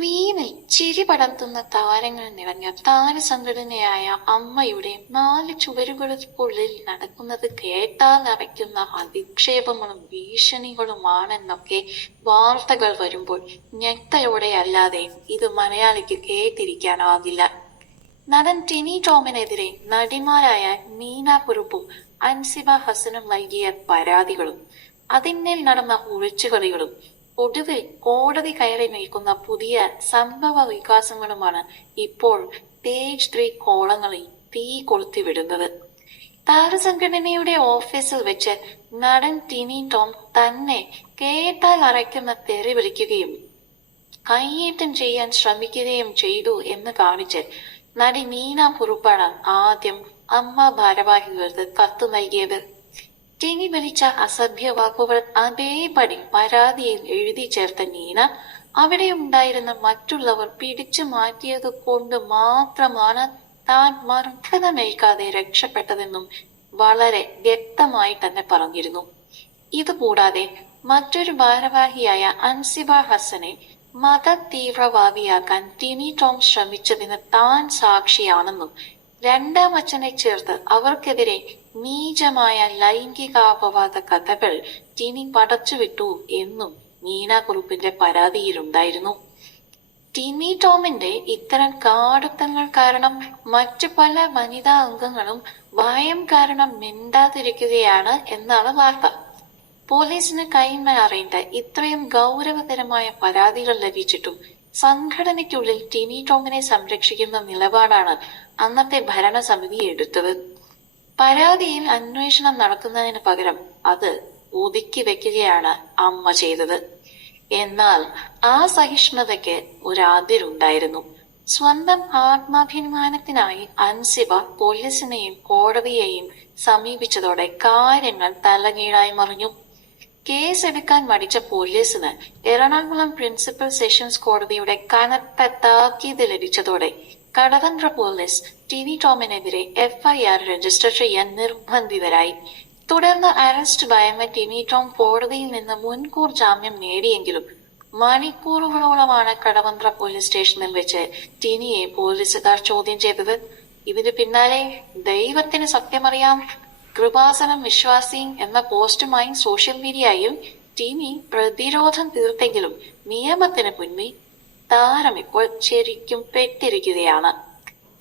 സ്ക്രീനിൽ ചിരി പടർത്തുന്ന താരങ്ങൾ നിറഞ്ഞ താരസംഘടനയായ അമ്മയുടെ 4 ചുവരുകൾക്കുള്ളിൽ നടക്കുന്നത് കേട്ടാൽ അറയ്ക്കുന്ന അധിക്ഷേപങ്ങളും ഭീഷണികളുമാണെന്നൊക്കെ വാർത്തകൾ വരുമ്പോൾ ഞെട്ടലോടെ അല്ലാതെ ഇത് മലയാളിക്ക് കേട്ടിരിക്കാനാകില്ല. നടൻ ടിനി ടോമിനെതിരെ നടിമാരായ മീന കുറുപ്പും അൻസിബ ഹസനും നൽകിയ പരാതികളും അതിന്മേൽ നടന്ന ഒളിച്ചുകളികളും ഒടുവിൽ കോടതി കയറി നിൽക്കുന്ന പുതിയ സംഭവ വികാസങ്ങളുമാണ് ഇപ്പോൾ പേജ് 3 കോളങ്ങളിൽ തീ കൊളുത്തിവിടുന്നത്. താരസംഘടനയുടെ ഓഫീസിൽ വെച്ച് നടൻ ടിനി ടോം തന്നെ കേട്ടാൽ അറയ്ക്കുന്ന തെറി വിളിക്കുകയും കയ്യേറ്റം ചെയ്യാൻ ശ്രമിക്കുകയും ചെയ്തു എന്ന് കാണിച്ച് നടി മീന കുറുപ്പാണ് ആദ്യം അമ്മ ഭാരവാഹികൾക്ക് കത്ത് നൽകിയത്. ടിനി വിളിച്ച അസഭ്യ വാക്കുകൾ അതേപടി പരാതിയിൽ എഴുതി ചേർത്ത മീന അവിടെ ഉണ്ടായിരുന്ന മറ്റുള്ളവർ പിടിച്ചു മാറ്റിയത് കൊണ്ട് മാത്രമാണ് താൻ മർദ്ദനമേൽക്കാതെ രക്ഷപ്പെട്ടതെന്നും വളരെ വ്യക്തമായി തന്നെ പറഞ്ഞിരുന്നു. ഇതുകൂടാതെ മറ്റൊരു ഭാരവാഹിയായ അൻസിബ ഹസനെ മത തീവ്രവാദിയാക്കാൻ ടിനി ടോം ശ്രമിച്ചതിന് താൻ സാക്ഷിയാണെന്നും രണ്ടാം അച്ഛനെ ചേർത്ത് അവർക്കെതിരെ നീചമായ ലൈംഗികാപവാദ കഥകൾ ടിനി പടച്ചുവിട്ടു എന്നും മീന കുറുപ്പിന്റെ പരാതിയിലുണ്ടായിരുന്നു. ടിനി ടോമിന്റെ ഇത്തരം കാടുത്തങ്ങൾ കാരണം മറ്റു പല വനിതാ അംഗങ്ങളും ഭയം കാരണം മിണ്ടാതിരിക്കുകയാണ് എന്നാണ് വാർത്ത. പോലീസിന് കൈമാറേണ്ട ഇത്രയും ഗൗരവതരമായ പരാതികൾ ലഭിച്ചിട്ടും സംഘടനയ്ക്കുള്ളിൽ ടിനി ടോമിനെ സംരക്ഷിക്കുന്ന നിലപാടാണ് അന്നത്തെ ഭരണസമിതി എടുത്തത്. പരാതിയിൽ അന്വേഷണം നടത്തുന്നതിന് പകരം അത് ഒതുക്കി വെക്കുകയാണ് അമ്മ ചെയ്തത്. എന്നാൽ ആ സഹിഷ്ണുതയ്ക്ക് ഒരാതിരുണ്ടായിരുന്നു. സ്വന്തം ആത്മാഭിമാനത്തിനായി അൻസിബ പോലീസിനെയും കോടതിയെയും സമീപിച്ചതോടെ കാര്യങ്ങൾ തലകീഴായി മറിഞ്ഞു. കേസെടുക്കാൻ മടിച്ച പോലീസിന് എറണാകുളം പ്രിൻസിപ്പൽ സെഷൻസ് കോടതിയുടെ കനത്ത താക്കീത് ലഭിച്ചതോടെ കടവന്ത്ര പോലീസ് ടിനി ടോമിനെതിരെ FIR രജിസ്റ്റർ ചെയ്യാൻ നിർബന്ധിതരായി. തുടർന്ന് അറസ്റ്റ് ഭയന്ന ടിനി ടോം കോടതിയിൽ നിന്ന് മുൻകൂർ ജാമ്യം നേടിയെങ്കിലും മണിക്കൂറുകളോളമാണ് കടവന്ത്ര പോലീസ് സ്റ്റേഷനിൽ വെച്ച് ടിനിയെ പോലീസുകാർ ചോദ്യം ചെയ്തത്. ഇതിന് പിന്നാലെ ദൈവത്തിന് സത്യമറിയാം, കൃപാസനം വിശ്വാസി എന്ന പോസ്റ്റുമായി സോഷ്യൽ മീഡിയയിൽ ടിനി പ്രതിരോധം തീർത്തെങ്കിലും നിയമത്തിന് മുന്നിൽ താരം ഇപ്പോൾ ശരിക്കും പെട്ടിരിക്കുകയാണ്.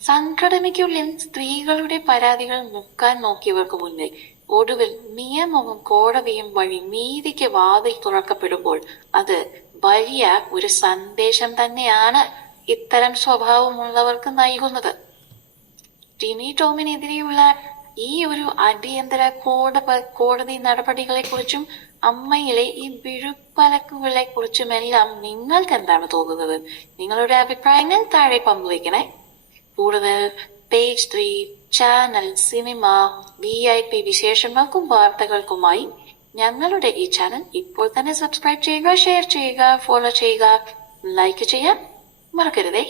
സംഘടനയ്ക്കുള്ളിൽ സ്ത്രീകളുടെ പരാതികൾ മുക്കാൻ നോക്കിയവർക്ക് മുന്നിൽ ഒടുവിൽ നിയമവും കോടതിയും വഴി നീതിക്ക് വാതിൽ തുറക്കപ്പെടുമ്പോൾ അത് വലിയ ഒരു സന്ദേശം തന്നെയാണ് ഇത്തരം സ്വഭാവമുള്ളവർക്ക് നൽകുന്നത്. ടിനി ടോമിനെതിരെയുള്ള ഈ ഒരു അടിയന്തര കോടതി നടപടികളെ കുറിച്ചും അമ്മയിലെ ഈ വിഴുപ്പലക്കുകളെ കുറിച്ചുമെല്ലാം നിങ്ങൾക്ക് എന്താണ് തോന്നുന്നത്? നിങ്ങളുടെ അഭിപ്രായങ്ങൾ താഴെ പങ്കുവയ്ക്കണേ. കൂടുതൽ പേജ് 3 ചാനൽ, സിനിമ, VIP വിശേഷങ്ങൾക്കും വാർത്തകൾക്കുമായി ഞങ്ങളുടെ ഈ ചാനൽ ഇപ്പോൾ തന്നെ സബ്സ്ക്രൈബ് ചെയ്യുക, ഷെയർ ചെയ്യുക, ഫോളോ ചെയ്യുക, ലൈക്ക് ചെയ്യാൻ മറക്കരുതേ.